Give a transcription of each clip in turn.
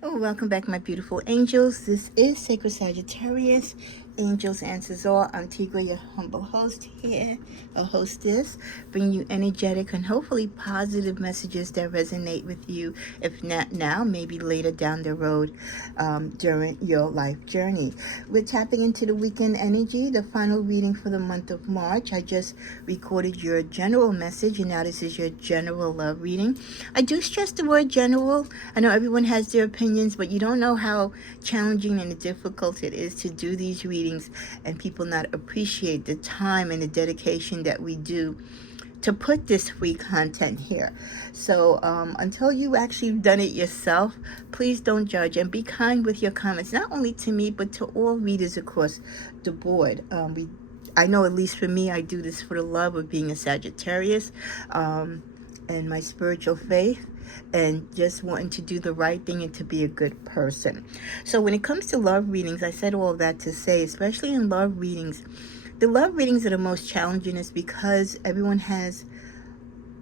Oh, welcome back, my beautiful angels. This is Sacred Sagittarius. Angels answers all. I'm Tigre, your humble host here, a hostess, bringing you energetic and hopefully positive messages that resonate with you. If not now, maybe later down the road during your life journey. We're tapping into the weekend energy, the final reading for the month of March. I just recorded your general message, and now this is your general love reading. I do stress the word general. I know everyone has their opinions, but you don't know how challenging and difficult it is to do these readings and people not appreciate the time and the dedication that we do to put this free content here. So until you actually done it yourself, please don't judge and be kind with your comments, not only to me, but to all readers across the board. I know, at least for me, I do this for the love of being a Sagittarius and my spiritual faith, and just wanting to do the right thing and to be a good person. So when it comes to love readings, I said all of that to say, especially in love readings, the love readings are the most challenging is because everyone has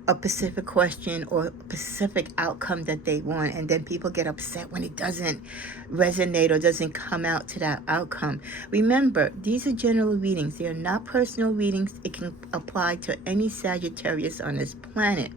a specific question or a specific outcome that they want, and then people get upset when it doesn't resonate or doesn't come out to that outcome. Remember, these are general readings. They are not personal readings. It can apply to any Sagittarius on this planet.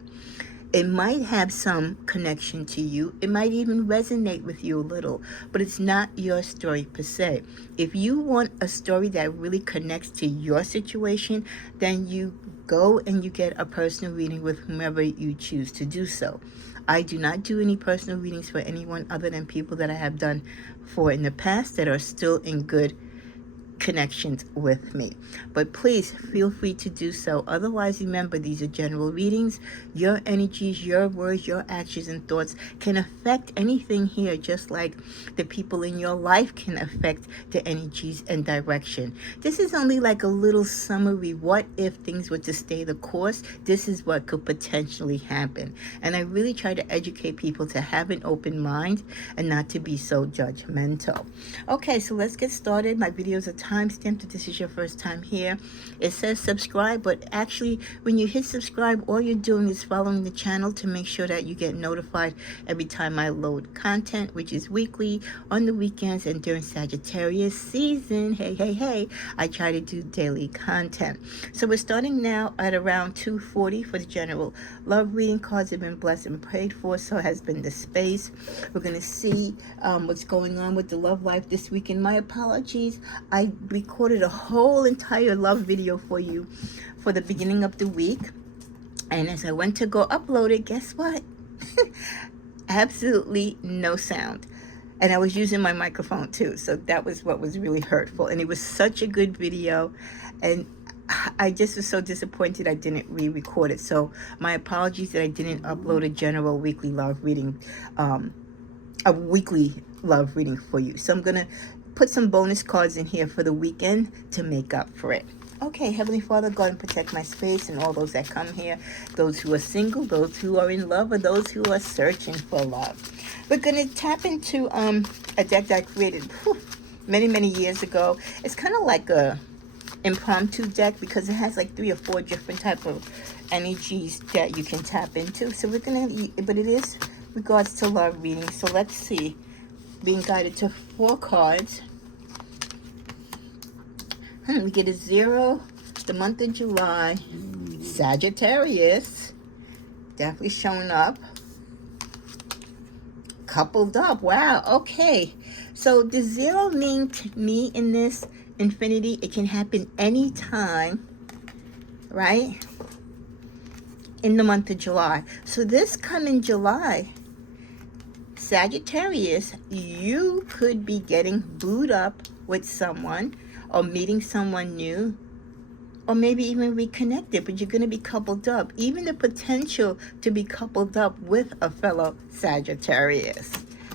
It might have some connection to you. It might even resonate with you a little, but it's not your story per se. If you want a story that really connects to your situation, then you go and you get a personal reading with whomever you choose to do so. I do not do any personal readings for anyone other than people that I have done for in the past that are still in good connections with me. But please feel free to do so. Otherwise, remember, these are general readings. Your energies, your words, your actions and thoughts can affect anything here, just like the people in your life can affect the energies and direction. This is only like a little summary. What if things were to stay the course? This is what could potentially happen. And I really try to educate people to have an open mind and not to be so judgmental. Okay, so let's get started. My videos are timestamped if this is your first time here. It says subscribe, but actually when you hit subscribe, all you're doing is following the channel to make sure that you get notified every time I load content, which is weekly, on the weekends, and during Sagittarius season. Hey, I try to do daily content. So we're starting now at around 2:40 for the general love reading. Cards have been blessed and prayed for, so has been the space. We're going to see what's going on with the love life this weekend. My apologies. I recorded a whole entire love video for you for the beginning of the week, and as I went to go upload it, guess what? Absolutely no sound. And I was using my microphone too, so that was what was really hurtful. And it was such a good video, and I just was so disappointed I didn't re-record it. So my apologies that I didn't upload a general weekly love reading, a weekly love reading for you. So I'm gonna put some bonus cards in here for the weekend to make up for it. Okay, Heavenly Father, God, and protect my space and all those that come here, those who are single, those who are in love, or those who are searching for love. We're going to tap into a deck that I created many years ago. It's kind of like a impromptu deck because it has like 3 or 4 different type of energies that you can tap into. So we're going to, but it is regards to love reading. So let's see. Being guided to 4 cards. We get a 0, the month of July. Sagittarius, definitely showing up. Coupled up, wow, okay. So the 0 means to me in this infinity, it can happen anytime, right? In the month of July. So this coming July, Sagittarius, you could be getting booed up with someone, or meeting someone new, or maybe even reconnected, but you're going to be coupled up. Even the potential to be coupled up with a fellow Sagittarius.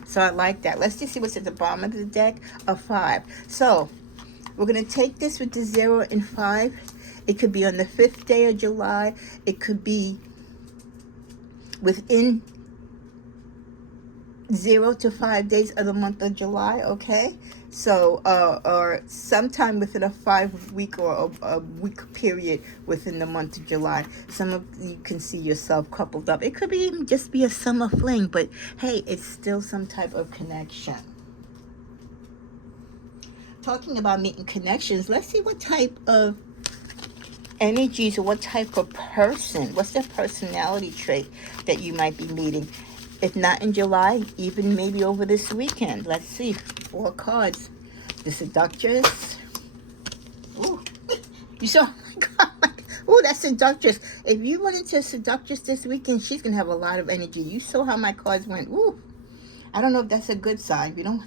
So I like that. Let's just see what's at the bottom of the deck. A 5. So we're going to take this with the 0 and 5. It could be on the 5th day of July. It could be within 0 to 5 days of the month of July, okay? So, or sometime within a 5 week or a week period within the month of July, some of you can see yourself coupled up. It could be even just be a summer fling, but hey, it's still some type of connection. Talking about meeting connections, let's see what type of energies or what type of person, what's their personality trait that you might be meeting. If not in July, even maybe over this weekend. Let's see. 4 cards. The Seductress. Ooh. You saw? Oh my God. Ooh, that's Seductress. If you run into a Seductress this weekend, she's going to have a lot of energy. You saw how my cards went. Ooh. I don't know if that's a good sign. You know?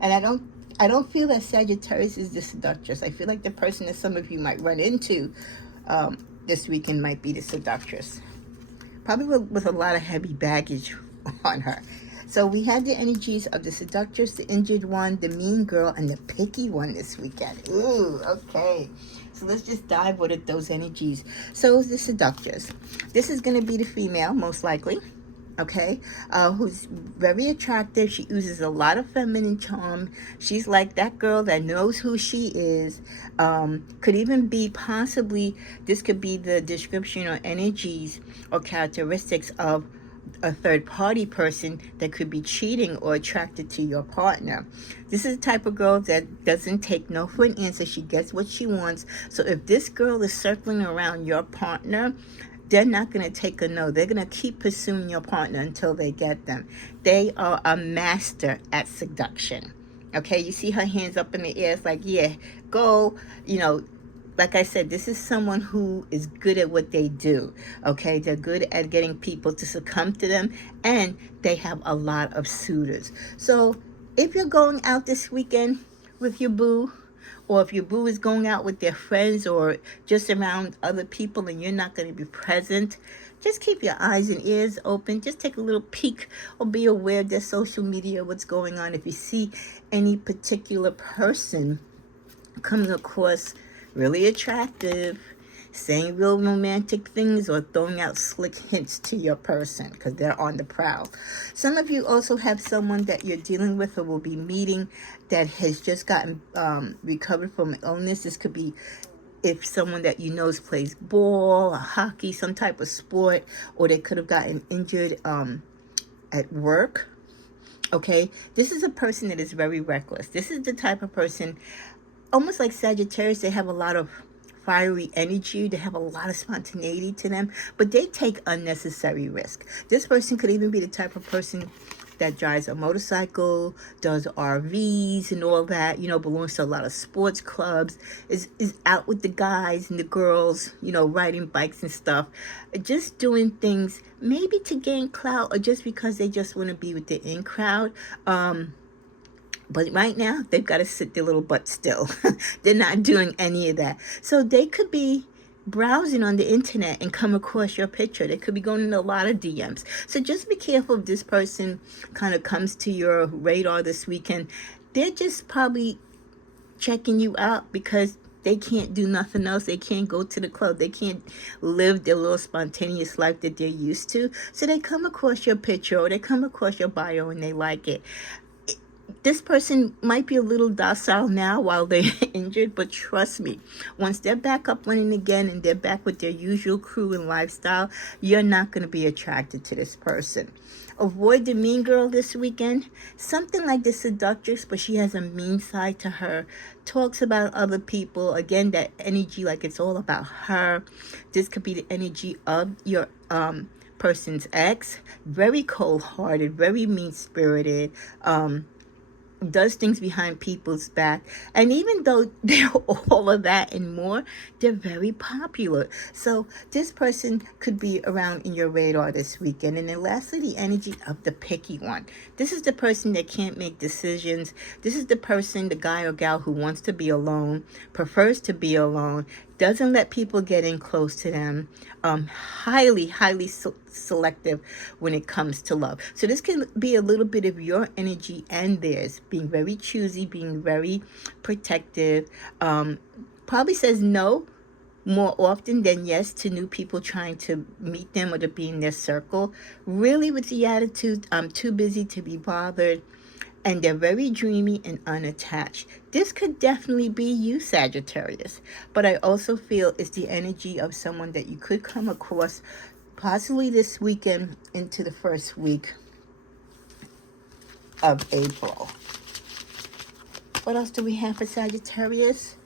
And I don't feel that Sagittarius is the Seductress. I feel like the person that some of you might run into this weekend might be the Seductress. Probably with a lot of heavy baggage on her. So we have the energies of the Seductress, the Injured One, the Mean Girl, and the Picky One this weekend. Ooh, okay. So let's just dive with those energies. So the Seductress. This is going to be the female, most likely. Okay, who's very attractive. She uses a lot of feminine charm. She's like that girl that knows who she is. Could even be possibly, this could be the description or energies or characteristics of a third party person that could be cheating or attracted to your partner. This is the type of girl that doesn't take no for an answer. She gets what she wants. So if this girl is circling around your partner, they're not going to take a no. They're going to keep pursuing your partner until they get them. They are a master at seduction. Okay, you see her hands up in the air. It's like, yeah, go. You know, like I said, this is someone who is good at what they do. Okay, they're good at getting people to succumb to them, and they have a lot of suitors. So if you're going out this weekend with your boo, or if your boo is going out with their friends or just around other people and you're not going to be present, just keep your eyes and ears open. Just take a little peek or be aware of their social media, what's going on. If you see any particular person coming across really attractive, saying real romantic things, or throwing out slick hints to your person, because they're on the prowl. Some of you also have someone that you're dealing with or will be meeting that has just gotten recovered from an illness. This could be if someone that you know plays ball or hockey, some type of sport, or they could have gotten injured at work. Okay, this is a person that is very reckless. This is the type of person, almost like Sagittarius, they have a lot of fiery energy. They have a lot of spontaneity to them, but they take unnecessary risk. This person could even be the type of person that drives a motorcycle, does RVs and all that, you know, belongs to a lot of sports clubs, is out with the guys and the girls, you know, riding bikes and stuff, just doing things maybe to gain clout or just because they just want to be with the in crowd. But right now, they've got to sit their little butt still. They're not doing any of that. So they could be browsing on the internet and come across your picture. They could be going into a lot of DMs. So just be careful if this person kind of comes to your radar this weekend. They're just probably checking you out because they can't do nothing else. They can't go to the club. They can't live their little spontaneous life that they're used to. So they come across your picture or they come across your bio and they like it. This person might be a little docile now while they're injured, but trust me, once they're back up running again and they're back with their usual crew and lifestyle, you're not going to be attracted to this person. Avoid the mean girl this weekend. Something like the Seductress, but she has a mean side to her. Talks about other people. Again, that energy like it's all about her. This could be the energy of your person's ex. Very cold-hearted, very mean-spirited, does things behind people's back. And even though they're all of that and more, they're very popular. So this person could be around in your radar this weekend. And then lastly, the energy of the picky one. This is the person that can't make decisions. This is the person, the guy or gal who wants to be alone, prefers to be alone, doesn't let people get in close to them, highly selective when it comes to love. So this can be a little bit of your energy and theirs, being very choosy, being very protective, probably says no more often than yes to new people trying to meet them or to be in their circle, really with the attitude, I'm too busy to be bothered, and they're very dreamy and unattached. This could definitely be you, Sagittarius, but I also feel it's the energy of someone that you could come across possibly this weekend into the first week of April. What else do we have for Sagittarius?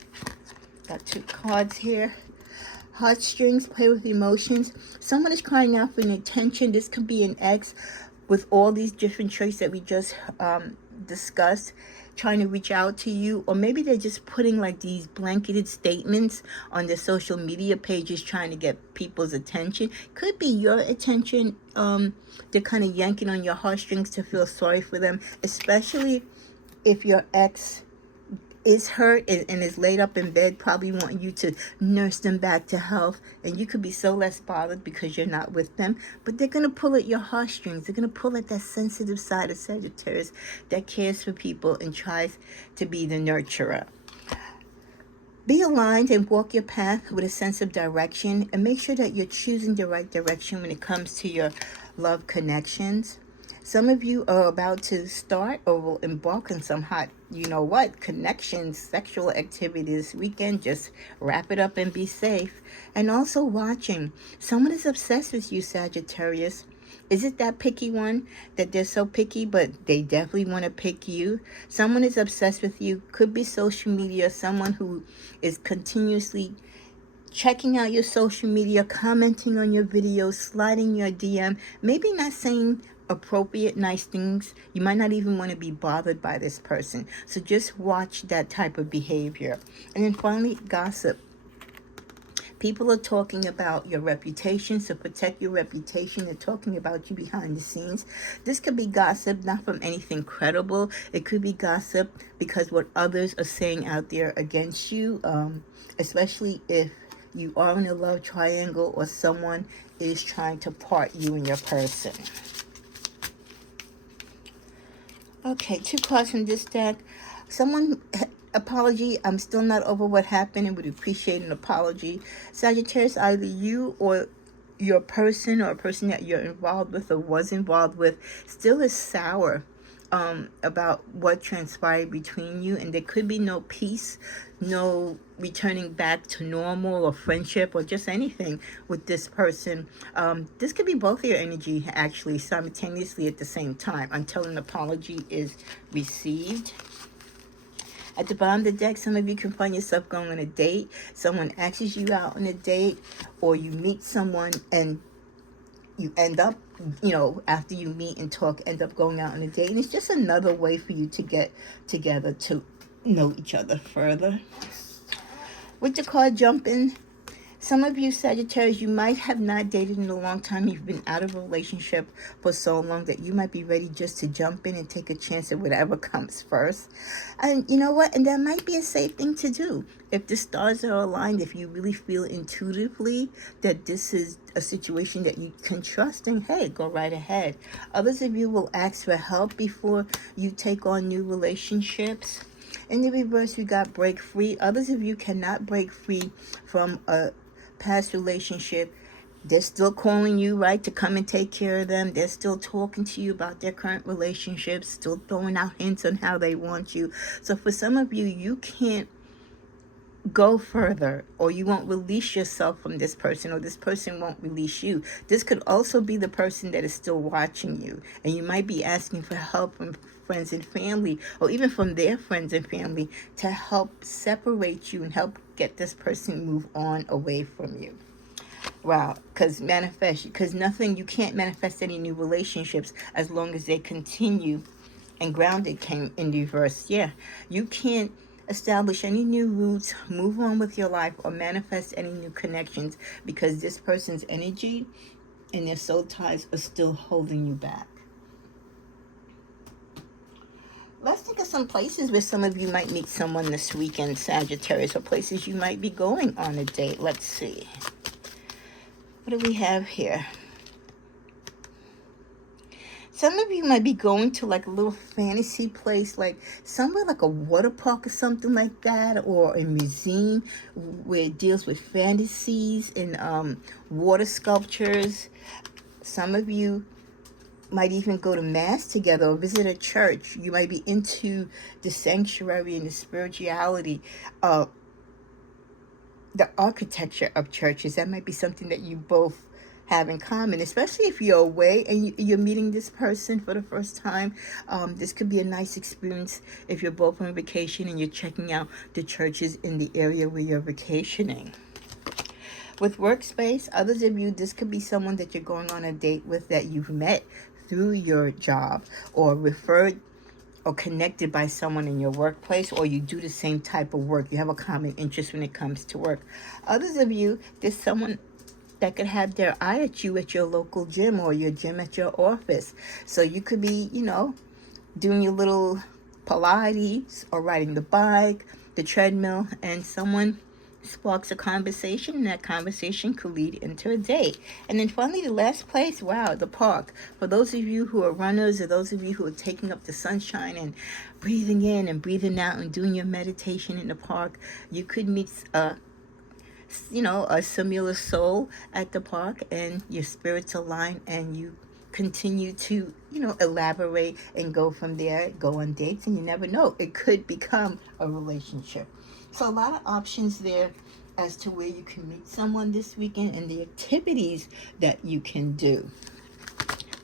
Got 2 cards here. Heartstrings, play with emotions. Someone is crying out for an attention. This could be an ex with all these different traits that we just discussed, trying to reach out to you. Or maybe they're just putting like these blanketed statements on their social media pages trying to get people's attention. Could be your attention. They're kind of yanking on your heartstrings to feel sorry for them, especially if your ex is hurt and is laid up in bed, probably want you to nurse them back to health, and you could be so less bothered because you're not with them. But they're going to pull at your heartstrings. They're going to pull at that sensitive side of Sagittarius that cares for people and tries to be the nurturer. Be aligned and walk your path with a sense of direction, and make sure that you're choosing the right direction when it comes to your love connections. Some of you are about to start or will embark on some hot, connections, sexual activity this weekend. Just wrap it up and be safe. And also watching. Someone is obsessed with you, Sagittarius. Is it that picky one that they're so picky, but they definitely want to pick you? Someone is obsessed with you. Could be social media. Someone who is continuously checking out your social media, commenting on your videos, sliding your DM, maybe not saying appropriate, nice things. You might not even want to be bothered by this person. So just watch that type of behavior. And then finally, gossip. People are talking about your reputation, so protect your reputation. They're talking about you behind the scenes. This could be gossip, not from anything credible. It could be gossip because what others are saying out there against you, especially if you are in a love triangle or someone is trying to part you and your person. Okay, 2 cards from this deck. Apology, I'm still not over what happened and would appreciate an apology. Sagittarius, either you or your person or a person that you're involved with or was involved with still is sour about what transpired between you, and there could be no peace, no returning back to normal or friendship or just anything with this person. This could be both of your energy actually simultaneously at the same time until an apology is received. At the bottom of the deck, some of you can find yourself going on a date. Someone asks you out on a date, or you meet someone and you end up, after you meet and talk, end up going out on a date. And it's just another way for you to get together to know each other further. With the card jumping, some of you Sagittarius, you might have not dated in a long time. You've been out of a relationship for so long that you might be ready just to jump in and take a chance at whatever comes first. And you know what? And that might be a safe thing to do. If the stars are aligned, if you really feel intuitively that this is a situation that you can trust, then hey, go right ahead. Others of you will ask for help before you take on new relationships. In the reverse, we got break free. Others of you cannot break free from a past relationship. They're still calling you, right, to come and take care of them. They're still talking to you about their current relationships, still throwing out hints on how they want you. So for some of you, you can't go further, or you won't release yourself from this person, or this person won't release you. This could also be the person that is still watching you, and you might be asking for help from friends and family, or even from their friends and family, to help separate you and help get this person move on away from you. Wow, because you can't manifest any new relationships as long as they continue, and grounded came in reverse. Yeah, you can't establish any new roots, move on with your life, or manifest any new connections because this person's energy and their soul ties are still holding you back. Let's think of some places where some of you might meet someone this weekend, Sagittarius, or places you might be going on a date. Let's see. What do we have here? Some of you might be going to like a little fantasy place, like somewhere like a water park or something like that, or a museum where it deals with fantasies and water sculptures. Some of you might even go to mass together or visit a church. You might be into the sanctuary and the spirituality, the architecture of churches. That might be something that you both have in common, especially if you're away and you're meeting this person for the first time. This could be a nice experience if you're both on vacation and you're checking out the churches in the area where you're vacationing. With workspace, others of you, this could be someone that you're going on a date with that you've met through your job or referred or connected by someone in your workplace, or you do the same type of work. You have a common interest when it comes to work. Others of you, there's someone that could have their eye at you at your local gym or your gym at your office. So you could be, doing your little Pilates or riding the bike, the treadmill, and someone sparks a conversation, and that conversation could lead into a date. And then finally, the last place, wow, the park. For those of you who are runners, or those of you who are taking up the sunshine and breathing in and breathing out and doing your meditation in the park, you could meet a similar soul at the park, and your spirits align, and you continue to, elaborate and go from there, go on dates, and you never know, it could become a relationship. So a lot of options there as to where you can meet someone this weekend and the activities that you can do.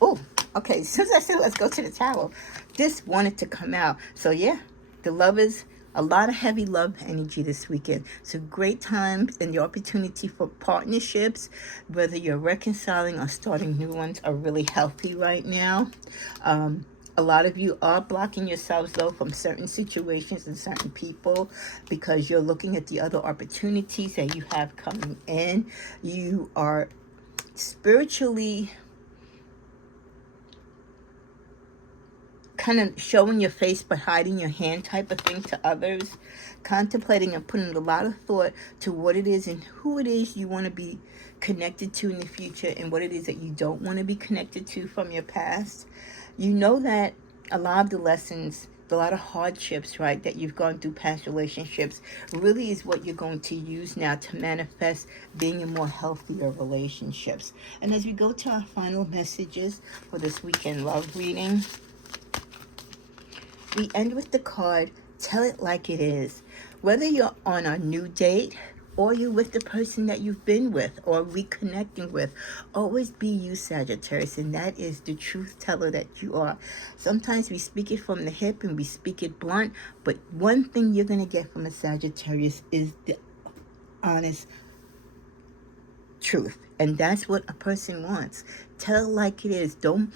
Oh, okay, as soon as I said let's go to the towel, this wanted to come out. So yeah, the lovers, a lot of heavy love energy this weekend. So great time and the opportunity for partnerships, whether you're reconciling or starting new ones, are really healthy right now. A lot of you are blocking yourselves, though, from certain situations and certain people because you're looking at the other opportunities that you have coming in. You are spiritually kind of showing your face but hiding your hand type of thing to others, contemplating and putting a lot of thought to what it is and who it is you want to be connected to in the future, and what it is that you don't want to be connected to from your past. You know that a lot of the lessons, a lot of hardships, right, that you've gone through past relationships really is what you're going to use now to manifest being in more healthier relationships. And as we go to our final messages for this weekend love reading, we end with the card, Tell It Like It Is. Whether you're on a new date, or you're with the person that you've been with or reconnecting with, always be you, Sagittarius, and that is the truth teller that you are. Sometimes we speak it from the hip and we speak it blunt, but one thing you're going to get from a Sagittarius is the honest truth, and that's what a person wants. Tell it like it is. Don't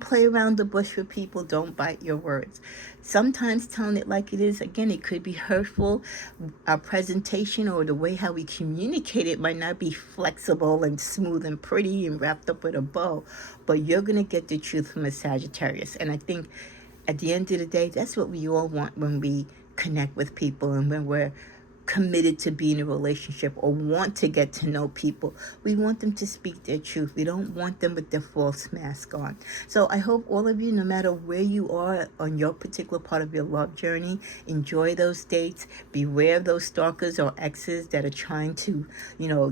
play around the bush with people. Don't bite your words. Sometimes telling it like it is, again, it could be hurtful. Our presentation or the way how we communicate it might not be flexible and smooth and pretty and wrapped up with a bow, but you're going to get the truth from a Sagittarius. And I think at the end of the day, that's what we all want when we connect with people and when we're committed to being in a relationship or want to get to know people. We want them to speak their truth. We don't want them with their false mask on. So I hope all of you, no matter where you are on your particular part of your love journey, enjoy those dates. Beware of those stalkers or exes that are trying to,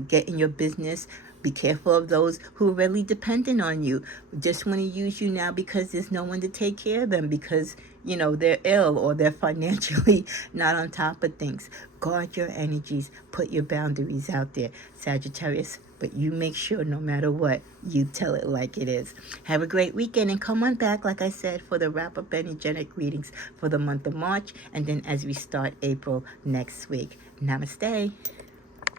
get in your business. Be careful of those who are really dependent on you. Just want to use you now because there's no one to take care of them because, they're ill or they're financially not on top of things. Guard your energies. Put your boundaries out there, Sagittarius. But you make sure no matter what, you tell it like it is. Have a great weekend and come on back, like I said, for the wrap-up energetic readings for the month of March and then as we start April next week. Namaste.